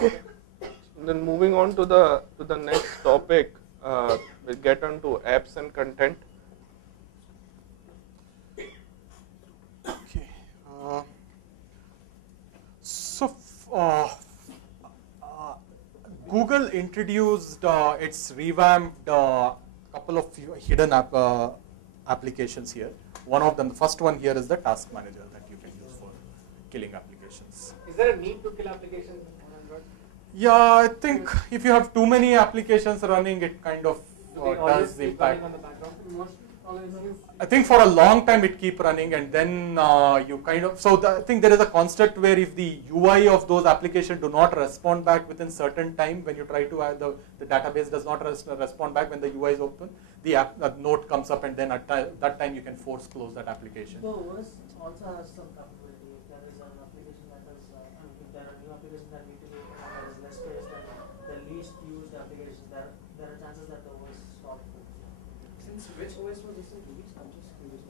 Then moving on to the next topic, we'll get on to apps and content. Okay. Google introduced its revamped couple of hidden applications here. One of them, the first one here, is the task manager that you can use for killing applications. Is there a need to kill applications on Android? Yeah, I think if you have too many applications running, it kind of does impact. On the background? I think for a long time it keep running, and then you kind of, I think there is a construct where if the UI of those applications do not respond back within certain time, when you try to add the database does not respond back when the UI is open, the note comes up, and then at that time you can force close that application. So OS also has some capability. If there is an application that is, if there are new applications that need to be opened, there is less space than the least used applications, there are chances that the OS stops. Since which OS was this released? I'm just curious.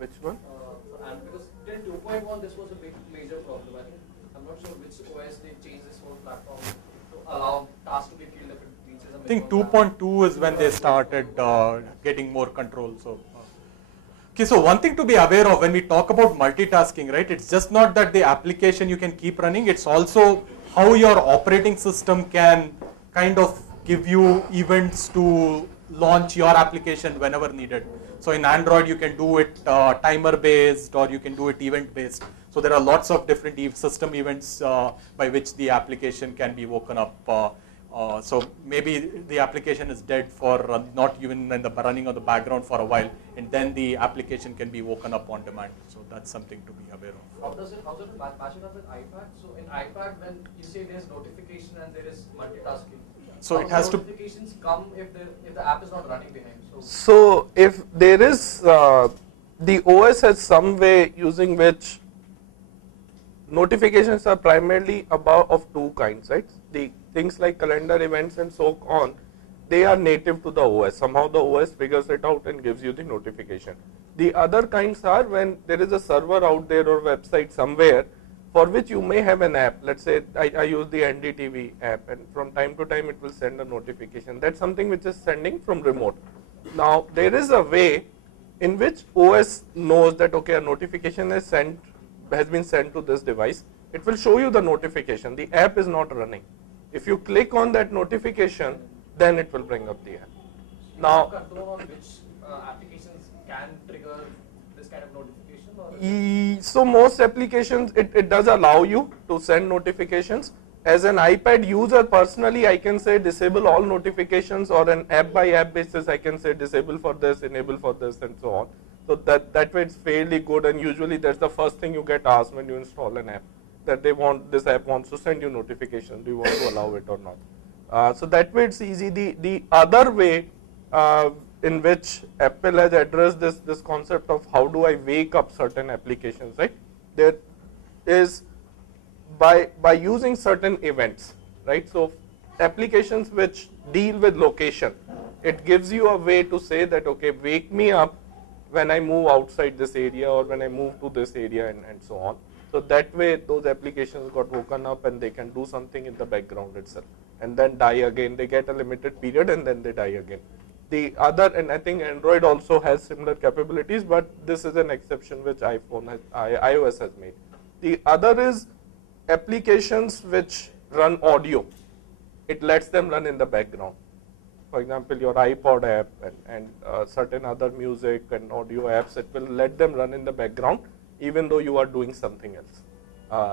Which one? Because till 2.1 this was a big major problem. I think I'm not sure which OS they changed this whole platform to allow tasks to be killed if it reaches a I think 2.2 is when they started getting more control. Okay, so one thing to be aware of when we talk about multitasking, right? It's just not that the application you can keep running, it's also how your operating system can kind of give you events to launch your application whenever needed. So in Android you can do it timer based, or you can do it event based. So there are lots of different system events by which the application can be woken up. So maybe the application is dead for not even in the running on the background for a while, and then the application can be woken up on demand. So that's something to be aware of. How does it match it up with iPad? So in iPad, when you say there's notification and there is multitasking, so it has notifications come if the app is not running behind. So if there is the OS has some way using which notifications are primarily of two kinds, right? The things like calendar events and so on, they are native to the OS. Somehow the OS figures it out and gives you the notification. The other kinds are when there is a server out there or website somewhere for which you may have an app. Let's say I use the NDTV app, and from time to time it will send a notification. That's something which is sending from remote. Now there is a way in which OS knows that okay, a notification has been sent to this device. It will show you the notification. The app is not running. If you click on that notification, then it will bring up the app. Now, control on which applications can trigger this kind of notification? Or so most applications, it does allow you to send notifications. As an iPad user, personally, I can say disable all notifications, or an app by app basis, I can say disable for this, enable for this, and so on. So that way it's fairly good, and usually that's the first thing you get asked when you install an app, that this app wants to send you notifications. Do you want to allow it or not? So that way it's easy. The other way in which Apple has addressed this concept of how do I wake up certain applications, right? There is by using certain events, right? So applications which deal with location, it gives you a way to say that okay, wake me up when I move outside this area, or when I move to this area, and so on. So that way those applications got woken up and they can do something in the background itself and then die again. They get a limited period and then they die again. The other, and I think Android also has similar capabilities, but this is an exception which iOS has made. The other is applications which run audio. It lets them run in the background. For example, your iPod app and certain other music and audio apps, it will let them run in the background even though you are doing something else.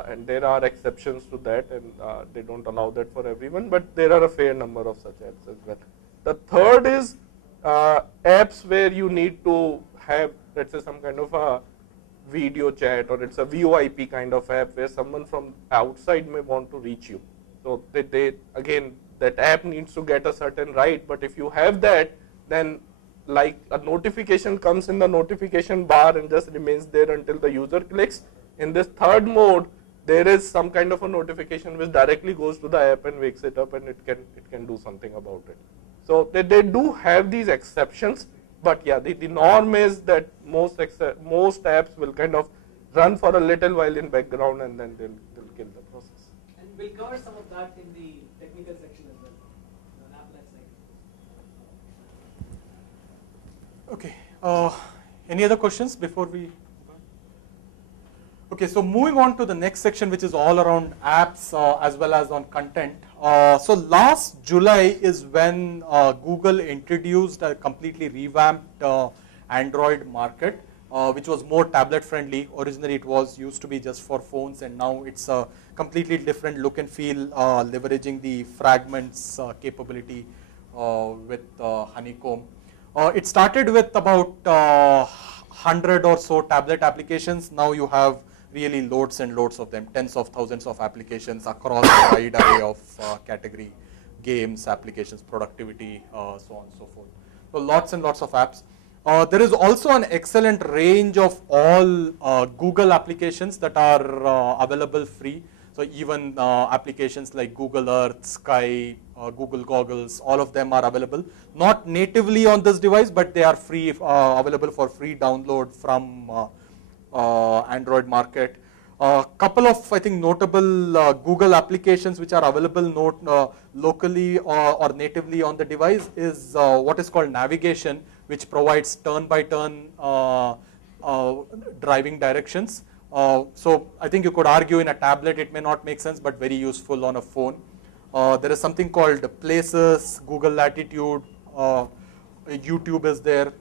And there are exceptions to that, and they don't allow that for everyone, but there are a fair number of such apps as well. The third is apps where you need to have, let's say, some kind of a video chat, or it's a VoIP kind of app where someone from outside may want to reach you. So again, that app needs to get a certain right, but if you have that, then like a notification comes in the notification bar and just remains there until the user clicks. In this third mode, there is some kind of a notification which directly goes to the app and wakes it up, and it can do something about it. So they do have these exceptions, but yeah, the norm is that most apps will kind of run for a little while in background, and then they'll kill the process. And we'll cover some of that in the technical section as well. On app lifecycle. Okay. Any other questions before we? Okay, so moving on to the next section, which is all around apps as well as on content. So last July is when Google introduced a completely revamped Android market, which was more tablet friendly. Originally it was used to be just for phones, and now it's a completely different look and feel, leveraging the fragments capability with Honeycomb. It started with about 100 or so tablet applications. Now you have really loads and loads of them, tens of thousands of applications across a wide array of category, games, applications, productivity, so on and so forth. So lots and lots of apps. There is also an excellent range of all Google applications that are available free. So even applications like Google Earth, Sky, Google Goggles, all of them are available. Not natively on this device, but they are free, available for free download from Android market. Couple of, I think, notable Google applications which are available locally or natively on the device is what is called navigation, which provides turn-by-turn driving directions. So I think you could argue in a tablet it may not make sense, but very useful on a phone. There is something called Places, Google Latitude, YouTube is there,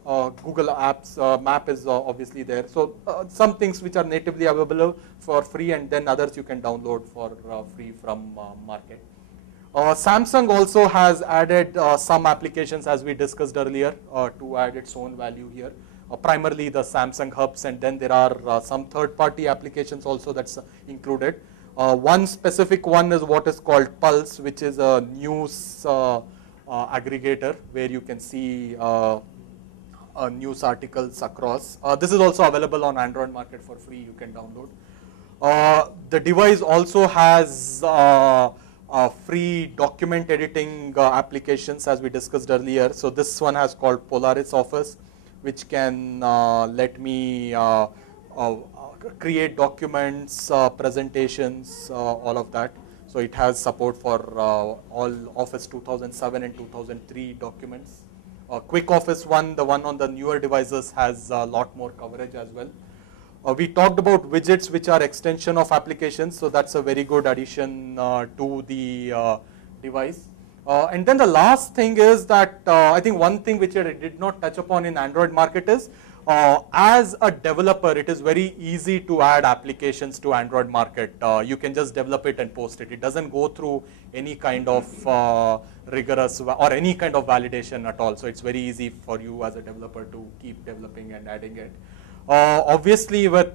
Google Apps, Map is obviously there. So some things which are natively available for free, and then others you can download for free from market. Samsung also has added some applications, as we discussed earlier, to add its own value here. Primarily the Samsung hubs, and then there are some third-party applications also that's included. One specific one is what is called Pulse, which is a news aggregator where you can see news articles across. This is also available on Android market for free, you can download. The device also has free document editing applications, as we discussed earlier. So this one has called Polaris Office, which can let me create documents, presentations, all of that. So it has support for all Office 2007 and 2003 documents. Quick Office 1, the one on the newer devices, has a lot more coverage as well. We talked about widgets, which are extension of applications. So that's a very good addition to the device. And then the last thing is that I think one thing which I did not touch upon in Android market is as a developer, it is very easy to add applications to Android market. You can just develop it and post it. It doesn't go through any kind of rigorous or any kind of validation at all. So it's very easy for you as a developer to keep developing and adding it. Obviously, with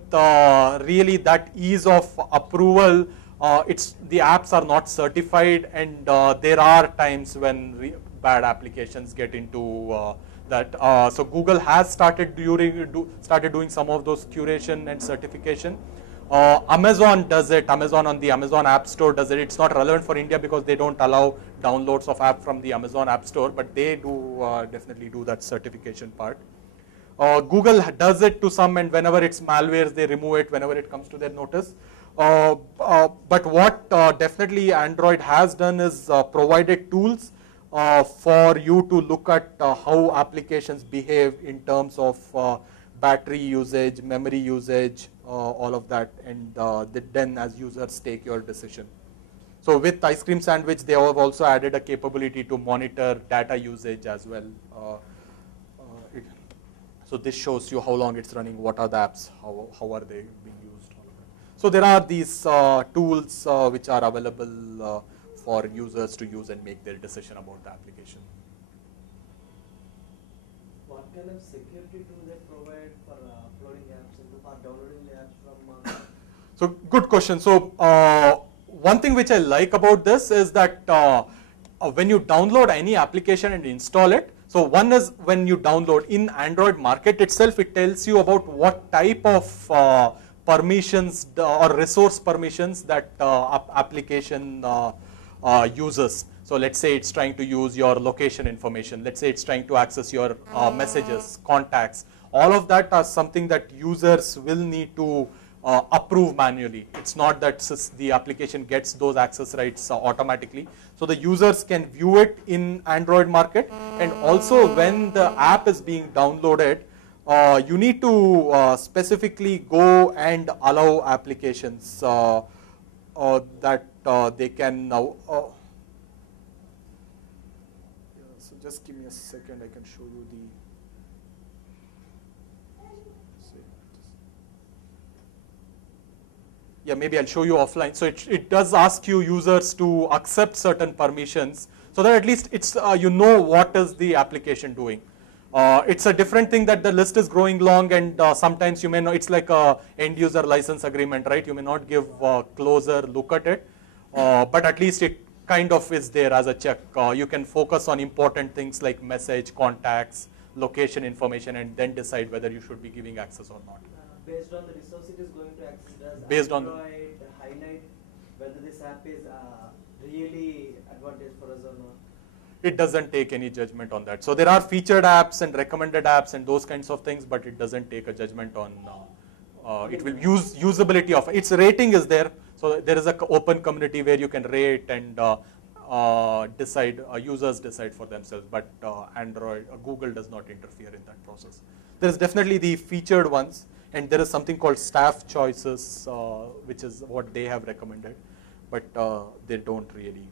really that ease of approval, the apps are not certified, and there are times when bad applications get into that. So Google has started doing some of those curation and certification. Amazon does it. Amazon on the Amazon App Store does it. It's not relevant for India because they don't allow downloads of app from the Amazon App Store, but they do definitely do that certification part. Google does it to some, and whenever it's malwares, they remove it whenever it comes to their notice. But what definitely Android has done is provided tools for you to look at how applications behave in terms of battery usage, memory usage, all of that, and then as users take your decision. So with Ice Cream Sandwich, they have also added a capability to monitor data usage as well. So this shows you how long it's running, what are the apps, how are they being used, all of that. So there are these tools which are available for users to use and make their decision about the application. What kind of security do they provide for uploading apps or downloading the apps from? So good question. So one thing which I like about this is that when you download any application and install it, so one is when you download in Android market itself, it tells you about what type of permissions or resource permissions that application uses. So let's say it's trying to use your location information. Let's say it's trying to access your messages, contacts. All of that are something that users will need to approve manually. It's not that the application gets those access rights automatically. So the users can view it in Android market, and also when the app is being downloaded, you need to specifically go and allow applications that they can now. So just give me a second, I can show you the. Yeah, maybe I'll show you offline. So it does ask you users to accept certain permissions, so that at least it's you know what is the application doing. It's a different thing that the list is growing long, and sometimes you may know, it's like a end user license agreement, right? You may not give a closer look at it, but at least it kind of is there as a check. You can focus on important things like message, contacts, location information, and then decide whether you should be giving access or not. Based on the resource it is going to access, does Based on Android highlight whether this app is really advantage for us or not? It doesn't take any judgment on that. So there are featured apps and recommended apps and those kinds of things, but it doesn't take a judgment on, it will use usability of, its rating is there. So there is an open community where you can rate and decide, users decide for themselves, but Android, Google does not interfere in that process. There is definitely the featured ones, and there is something called staff choices, which is what they have recommended, but they don't really